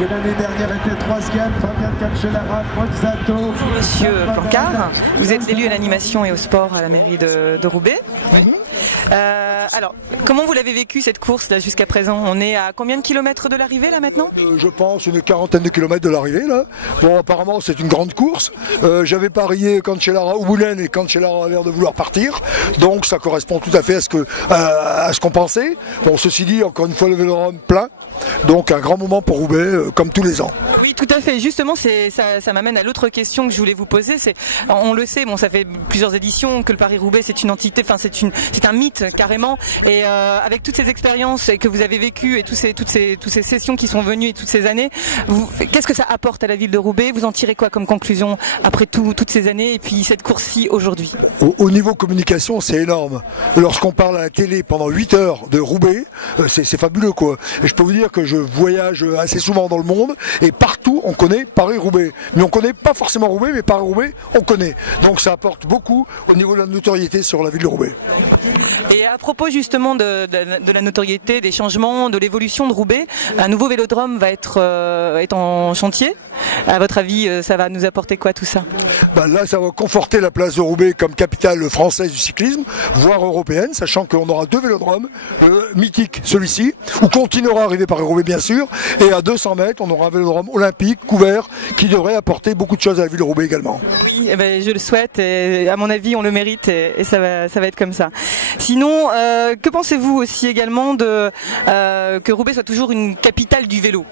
L'année dernière était 3e, Fabian Cancellara, Pozzato. Monsieur Plancard, vous êtes l'élu à l'animation et au sport à la mairie de Roubaix. Alors, comment vous l'avez vécu cette course là jusqu'à présent? On est à combien de kilomètres de l'arrivée là maintenant? Je pense une quarantaine de kilomètres de l'arrivée là. Bon, apparemment c'est une grande course. J'avais parié Cancellara ou Boulen et Cancellara a l'air de vouloir partir. Donc ça correspond tout à fait à ce qu'on pensait. Bon, ceci dit, encore une fois le vélodrome plein. Donc un grand moment pour Roubaix, comme tous les ans. Oui, tout à fait. Justement, ça m'amène à l'autre question que je voulais vous poser. On le sait, bon, ça fait plusieurs éditions que le Paris-Roubaix c'est une entité, enfin c'est un mythe carrément. Et avec toutes ces expériences que vous avez vécues et toutes ces sessions qui sont venues et toutes ces années, qu'est-ce que ça apporte à la ville de Roubaix? Vous en tirez quoi comme conclusion après toutes ces années et puis cette course-ci aujourd'hui? Au niveau communication, c'est énorme. Lorsqu'on parle à la télé pendant 8 heures de Roubaix, c'est fabuleux quoi. Et je peux vous dire que je voyage assez souvent dans le monde et partout on connaît Paris-Roubaix. Mais on connaît pas forcément Roubaix, mais Paris-Roubaix on connaît. Donc ça apporte beaucoup au niveau de la notoriété sur la ville de Roubaix. Et à propos justement de la notoriété, des changements, de l'évolution de Roubaix, un nouveau vélodrome va être en chantier. À votre avis, ça va nous apporter quoi tout ça? Là, ça va conforter la place de Roubaix comme capitale française du cyclisme, voire européenne, sachant qu'on aura 2 vélodromes, mythique celui-ci, où continuera à arriver Paris-Roubaix bien sûr, et à 200 mètres, on aura un vélodrome olympique, couvert, qui devrait apporter beaucoup de choses à la ville de Roubaix également. Oui, je le souhaite, et à mon avis, on le mérite, et ça va être comme ça. Sinon, que pensez-vous aussi également que Roubaix soit toujours une capitale du vélo?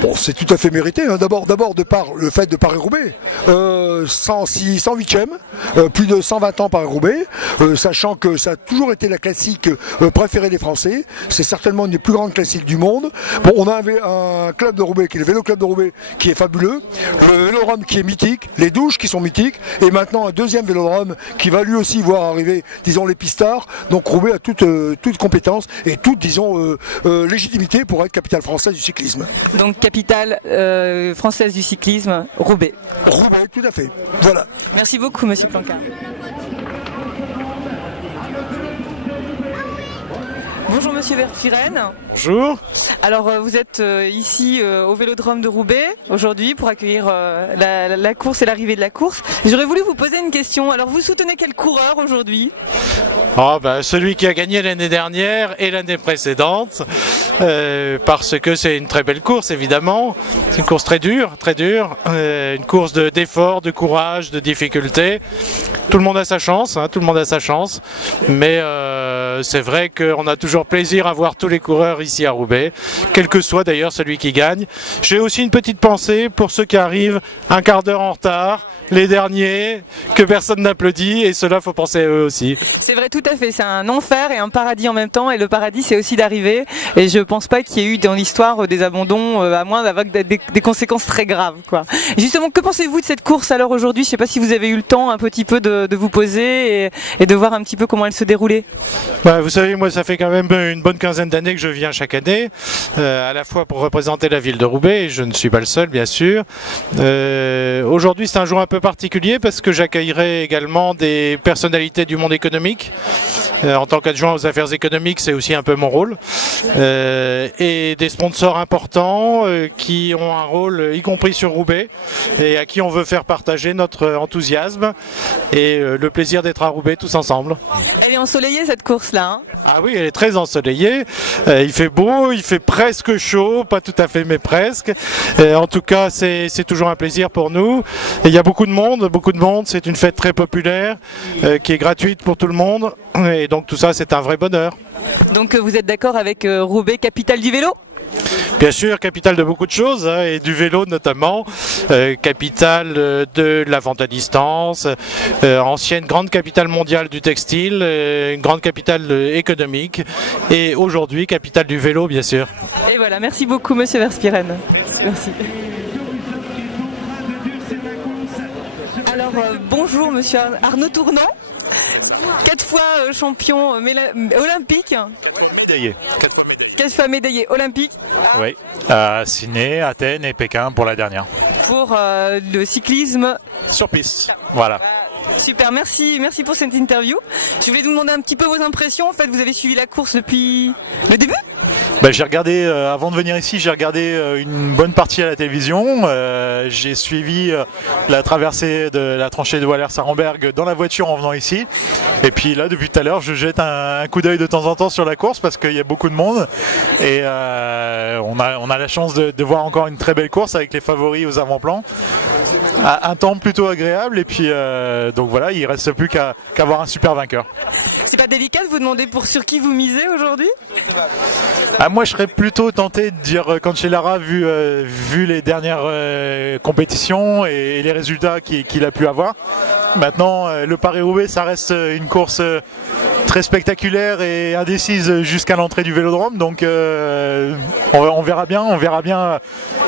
Bon, c'est tout à fait mérité. Hein. D'abord de par le fait de Paris-Roubaix, 108e, plus de 120 ans Paris-Roubaix, sachant que ça a toujours été la classique préférée des Français. C'est certainement une des plus grandes classiques du monde. Bon, on a un club de Roubaix, qui est le Vélo Club de Roubaix, qui est fabuleux, le vélodrome qui est mythique, les douches qui sont mythiques, et maintenant un deuxième vélodrome qui va lui aussi voir arriver, disons, les pistards. Donc Roubaix a toute compétence et toute, disons, légitimité pour être capitale française du cyclisme. Donc capitale française du cyclisme, Roubaix. Roubaix, tout à fait. Voilà. Merci beaucoup, monsieur Plancard. Bonjour monsieur Verspiren. Bonjour. Alors vous êtes ici au Vélodrome de Roubaix aujourd'hui pour accueillir la course et l'arrivée de la course. J'aurais voulu vous poser une question. Alors vous soutenez quel coureur aujourd'hui? Celui qui a gagné l'année dernière et l'année précédente, parce que c'est une très belle course évidemment. C'est une course très dure, une course d'effort, de courage, de difficulté. Tout le monde a sa chance, tout le monde a sa chance, mais c'est vrai qu'on a toujours plaisir à voir tous les coureurs ici à Roubaix, quel que soit d'ailleurs celui qui gagne. J'ai aussi une petite pensée pour ceux qui arrivent un quart d'heure en retard, les derniers, que personne n'applaudit, et cela faut penser à eux aussi. C'est vrai, tout à fait, c'est un enfer et un paradis en même temps, et le paradis c'est aussi d'arriver, et je pense pas qu'il y ait eu dans l'histoire des abandons, à moins d'avoir des conséquences très graves, quoi. Et justement, que pensez-vous de cette course alors aujourd'hui? Je sais pas si vous avez eu le temps un petit peu de vous poser et de voir un petit peu comment elle se déroulait. Vous savez, moi ça fait quand même une bonne quinzaine d'années que je viens chaque année, à la fois pour représenter la ville de Roubaix, et je ne suis pas le seul bien sûr. Aujourd'hui c'est un jour un peu particulier parce que j'accueillerai également des personnalités du monde économique. En tant qu'adjoint aux affaires économiques, c'est aussi un peu mon rôle. Et des sponsors importants qui ont un rôle, y compris sur Roubaix, et à qui on veut faire partager notre enthousiasme et le plaisir d'être à Roubaix tous ensemble. Elle est ensoleillée cette course-là, hein? Ah oui, elle est très ensoleillée. Il fait beau, il fait presque chaud, pas tout à fait mais presque. En tout cas, c'est toujours un plaisir pour nous. Et il y a beaucoup de monde. C'est une fête très populaire qui est gratuite pour tout le monde. Et donc tout ça, c'est un vrai bonheur. Donc vous êtes d'accord avec Roubaix, capitale du vélo? Bien sûr, capitale de beaucoup de choses, et du vélo notamment, capitale de la vente à distance, ancienne grande capitale mondiale du textile, une grande capitale économique, et aujourd'hui capitale du vélo bien sûr. Et voilà, merci beaucoup monsieur Verspiren. Merci. Alors bonjour monsieur Arnaud Tournant. 4 fois champion olympique. 4 fois médaillé olympique. Oui, à Sydney, Athènes et Pékin pour la dernière. Pour le cyclisme sur piste, voilà. Super, merci pour cette interview. Je vais vous demander un petit peu vos impressions. En fait, vous avez suivi la course depuis le début? J'ai regardé, avant de venir ici, j'ai regardé une bonne partie à la télévision. J'ai suivi la traversée de la tranchée de Wallers-Arenberg dans la voiture en venant ici. Et puis là, depuis tout à l'heure, je jette un coup d'œil de temps en temps sur la course parce qu'il y a beaucoup de monde. Et on a la chance de voir encore une très belle course avec les favoris aux avant-plans. Un temps plutôt agréable. Et puis donc voilà, il ne reste plus qu'à avoir un super vainqueur. C'est pas délicat de vous demander sur qui vous misez aujourd'hui? Moi, je serais plutôt tenté de dire Cancellara vu les dernières compétitions et les résultats qu'il a pu avoir. Maintenant, le Paris-Roubaix, ça reste une course très spectaculaire et indécise jusqu'à l'entrée du Vélodrome. Donc, on verra bien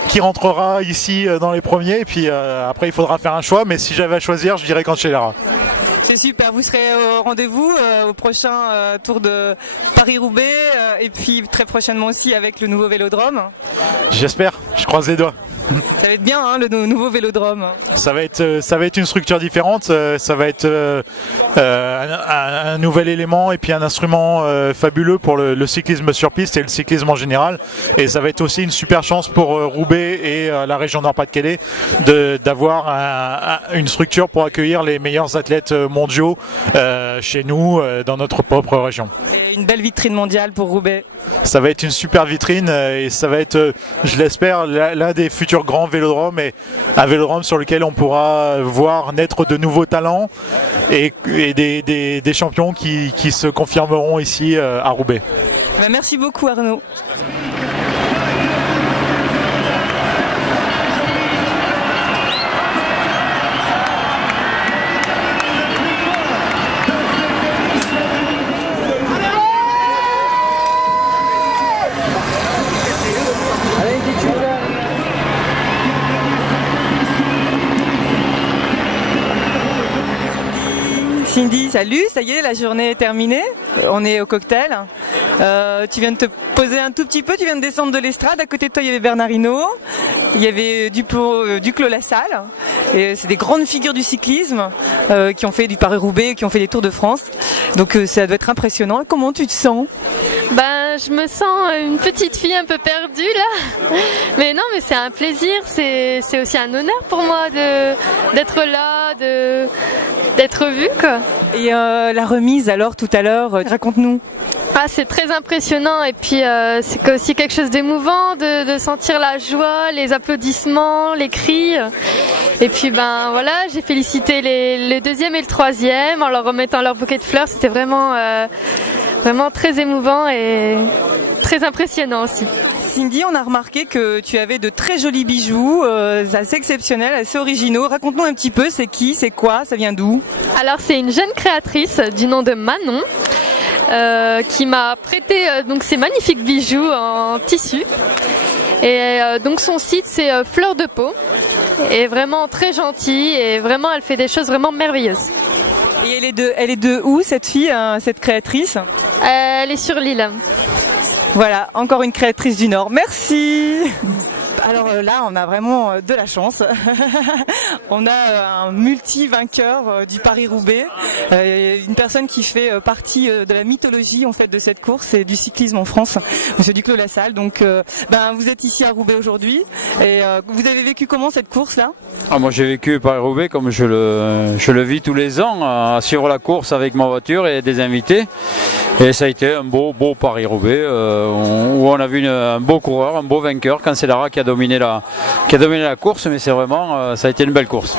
qui rentrera ici dans les premiers. Et puis après, il faudra faire un choix. Mais si j'avais à choisir, je dirais Cancellara. C'est super, vous serez au rendez-vous au prochain tour de Paris-Roubaix et puis très prochainement aussi avec le nouveau Vélodrome. J'espère, je croise les doigts. Ça va être bien le nouveau Vélodrome. Ça va être une structure différente, ça va être un nouvel élément et puis un instrument fabuleux pour le cyclisme sur piste et le cyclisme en général. Et ça va être aussi une super chance pour Roubaix et la région Nord-Pas-de-Calais d'avoir une structure pour accueillir les meilleurs athlètes mondiaux chez nous, dans notre propre région. Et une belle vitrine mondiale pour Roubaix. Ça va être une super vitrine et ça va être, je l'espère, l'un des futurs grands vélodromes et un vélodrome sur lequel on pourra voir naître de nouveaux talents et des champions qui se confirmeront ici à Roubaix. Merci beaucoup Arnaud. Cindy, salut, ça y est, la journée est terminée, on est au cocktail. Tu viens de te poser un tout petit peu, tu viens de descendre de l'estrade, à côté de toi il y avait Bernard Hinault, il y avait Duclos Lassalle, et c'est des grandes figures du cyclisme qui ont fait du Paris-Roubaix, qui ont fait des Tours de France, donc ça doit être impressionnant. Comment tu te sens? Je me sens une petite fille un peu perdue là, mais non, mais c'est un plaisir, c'est aussi un honneur pour moi d'être là, d'être vue quoi. Et la remise alors tout à l'heure, raconte-nous. C'est très impressionnant et puis c'est aussi quelque chose d'émouvant de sentir la joie, les applaudissements, les cris. Et puis voilà, j'ai félicité le deuxième et le troisième en leur remettant leur bouquet de fleurs. C'était vraiment très émouvant et très impressionnant aussi. Cindy, on a remarqué que tu avais de très jolis bijoux, assez exceptionnels, assez originaux. Raconte-nous un petit peu, c'est qui, c'est quoi, ça vient d'où? Alors c'est une jeune créatrice du nom de Manon qui m'a prêté donc ces magnifiques bijoux en tissu. Et donc son site c'est Fleur de Peau, et vraiment très gentille et vraiment elle fait des choses vraiment merveilleuses. Et elle est de où cette fille, cette créatrice? Elle est sur l'île. Voilà, encore une créatrice du Nord. Merci. Alors là, on a vraiment de la chance. On a un multi-vainqueur du Paris-Roubaix, une personne qui fait partie de la mythologie en fait de cette course et du cyclisme en France, Monsieur Duclos Lassalle. Donc, vous êtes ici à Roubaix aujourd'hui et vous avez vécu comment cette course-là? Moi, j'ai vécu Paris-Roubaix comme je le vis tous les ans, à suivre la course avec ma voiture et des invités. Et ça a été un beau Paris-Roubaix où on a vu un beau coureur, un beau vainqueur, Cancellara qui a dominé la course, mais c'est vraiment, ça a été une belle course.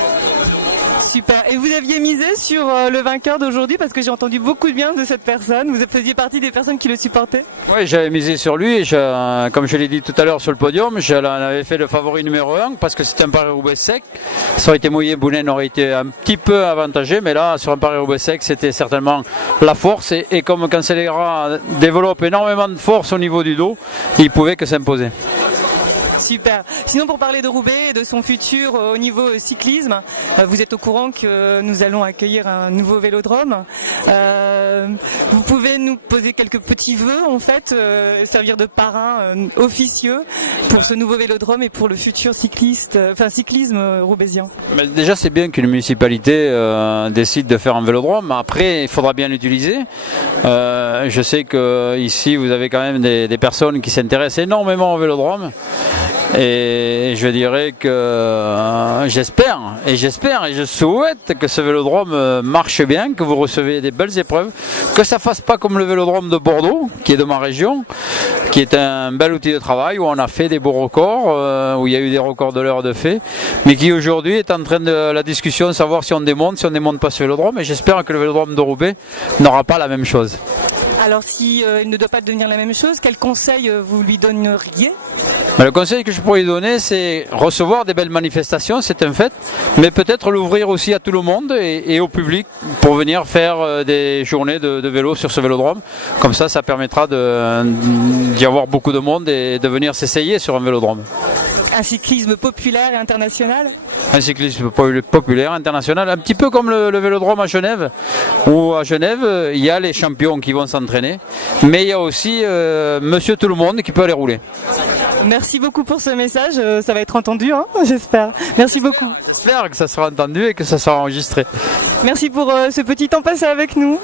Super. Et vous aviez misé sur le vainqueur d'aujourd'hui parce que j'ai entendu beaucoup de bien de cette personne. Vous faisiez partie des personnes qui le supportaient? Oui, j'avais misé sur lui et comme je l'ai dit tout à l'heure sur le podium, j'en avais fait le favori numéro 1 parce que c'était un Paris-Roubaix sec. Ça aurait été mouillé, Bounen aurait été un petit peu avantagé, mais là sur un Paris-Roubaix sec c'était certainement la force et comme Cancellara développe énormément de force au niveau du dos, il pouvait que s'imposer. Super. Sinon, pour parler de Roubaix et de son futur au niveau cyclisme, vous êtes au courant que nous allons accueillir un nouveau vélodrome. Vous pouvez nous poser quelques petits vœux, en fait, servir de parrain officieux pour ce nouveau vélodrome et pour le futur cyclisme roubaisien. Mais déjà, c'est bien qu'une municipalité décide de faire un vélodrome. Après, il faudra bien l'utiliser. Je sais que ici, vous avez quand même des personnes qui s'intéressent énormément au vélodrome. Et je dirais que j'espère et je souhaite que ce vélodrome marche bien, que vous recevez des belles épreuves, que ça fasse pas comme le vélodrome de Bordeaux, qui est de ma région, qui est un bel outil de travail où on a fait des beaux records, où il y a eu des records de l'heure de fait, mais qui aujourd'hui est en train de la discussion de savoir si on démonte pas ce vélodrome, et j'espère que le vélodrome de Roubaix n'aura pas la même chose. Alors si il ne doit pas devenir la même chose, quel conseil vous lui donneriez? Le conseil que je pourrais lui donner, c'est recevoir des belles manifestations, c'est un fait, mais peut-être l'ouvrir aussi à tout le monde et au public pour venir faire des journées de vélo sur ce vélodrome. Comme ça, ça permettra d'y avoir beaucoup de monde et de venir s'essayer sur un vélodrome. Un cyclisme populaire et international? Un cyclisme populaire, international, un petit peu comme le vélodrome à Genève, où à Genève, il y a les champions qui vont s'entraîner, mais il y a aussi monsieur tout le monde qui peut aller rouler. Merci beaucoup pour ce message, ça va être entendu, hein, j'espère. Merci beaucoup. J'espère que ça sera entendu et que ça sera enregistré. Merci pour ce petit temps passé avec nous.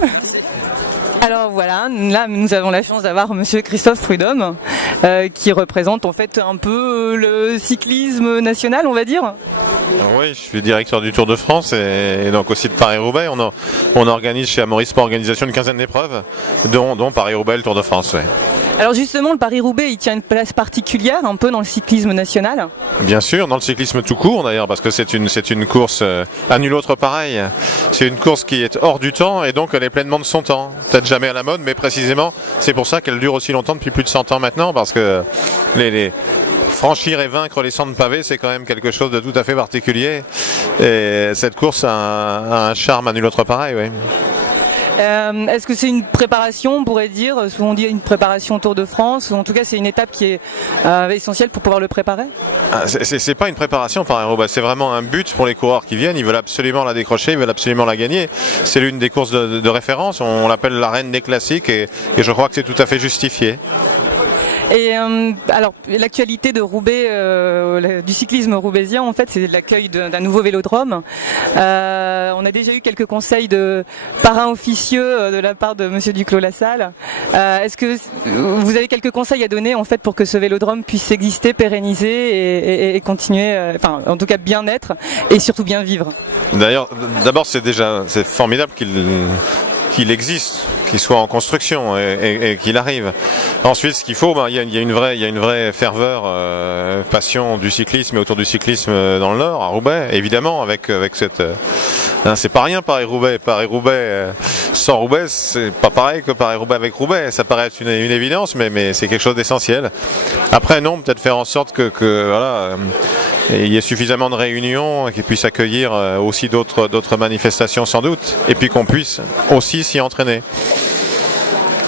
Alors voilà, là nous avons la chance d'avoir monsieur Christophe Prudhomme qui représente en fait un peu le cyclisme national, on va dire. Oui, je suis directeur du Tour de France et donc aussi de Paris-Roubaix. On organise chez Amaury Sport Organisation une quinzaine d'épreuves, dont Paris-Roubaix et le Tour de France. Ouais. Alors justement, le Paris-Roubaix, il tient une place particulière un peu dans le cyclisme national? Bien sûr, dans le cyclisme tout court d'ailleurs, parce que c'est une course à nul autre pareil. C'est une course qui est hors du temps et donc elle est pleinement de son temps. Peut-être jamais à la mode, mais précisément, c'est pour ça qu'elle dure aussi longtemps depuis plus de 100 ans maintenant, parce que franchir et vaincre les centres pavés, c'est quand même quelque chose de tout à fait particulier. Et cette course a un charme à nul autre pareil, oui. Est-ce que c'est une préparation, on pourrait dire, souvent on dit une préparation au Tour de France, ou en tout cas c'est une étape qui est essentielle pour pouvoir le préparer? C'est pas une préparation Paris-Roubaix, c'est vraiment un but pour les coureurs qui viennent, ils veulent absolument la décrocher, ils veulent absolument la gagner. C'est l'une des courses de référence, on l'appelle la reine des classiques et je crois que c'est tout à fait justifié. Et alors l'actualité de Roubaix, du cyclisme roubaisien, en fait, c'est l'accueil d'un nouveau vélodrome. On a déjà eu quelques conseils de parrain officieux de la part de Monsieur Duclos-Lassalle. Est-ce que vous avez quelques conseils à donner en fait pour que ce vélodrome puisse exister, pérenniser et continuer, enfin en tout cas bien être et surtout bien vivre? D'ailleurs, d'abord c'est formidable qu'il existe, qu'il soit en construction et qu'il arrive. Ensuite, ce qu'il faut, il y a une vraie ferveur, passion du cyclisme et autour du cyclisme dans le Nord, à Roubaix, évidemment, avec cette. C'est pas rien Paris-Roubaix. Paris-Roubaix sans Roubaix, c'est pas pareil que Paris-Roubaix avec Roubaix. Ça paraît être une évidence, mais c'est quelque chose d'essentiel. Après, non, peut-être faire en sorte que voilà, il y ait suffisamment de réunions qui puissent accueillir aussi d'autres manifestations sans doute, et puis qu'on puisse aussi s'y entraîner.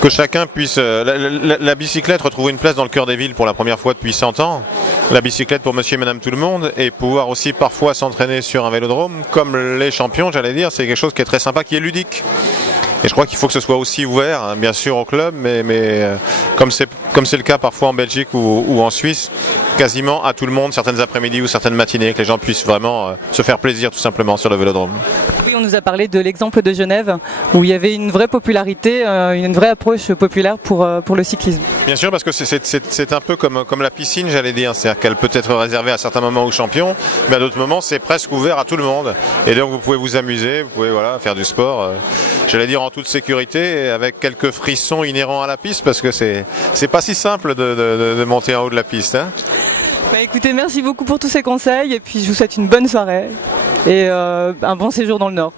Que chacun puisse... La bicyclette retrouve une place dans le cœur des villes pour la première fois depuis 100 ans. La bicyclette pour monsieur et madame tout le monde, et pouvoir aussi parfois s'entraîner sur un vélodrome, comme les champions, j'allais dire, c'est quelque chose qui est très sympa, qui est ludique. Et je crois qu'il faut que ce soit aussi ouvert, hein, bien sûr, au club, mais comme c'est le cas parfois en Belgique ou en Suisse, quasiment à tout le monde, certaines après-midi ou certaines matinées, que les gens puissent vraiment se faire plaisir tout simplement sur le vélodrome. Oui, on nous a parlé de l'exemple de Genève, où il y avait une vraie popularité, une vraie approche populaire pour le cyclisme. Bien sûr, parce que c'est un peu comme la piscine, j'allais dire, c'est-à-dire qu'elle peut être réservée à certains moments aux champions, mais à d'autres moments, c'est presque ouvert à tout le monde. Et donc vous pouvez vous amuser, vous pouvez faire du sport, j'allais dire en toute sécurité, et avec quelques frissons inhérents à la piste, parce que c'est pas si simple de monter en haut de la piste. Hein. Bah écoutez, merci beaucoup pour tous ces conseils, et puis je vous souhaite une bonne soirée et un bon séjour dans le Nord.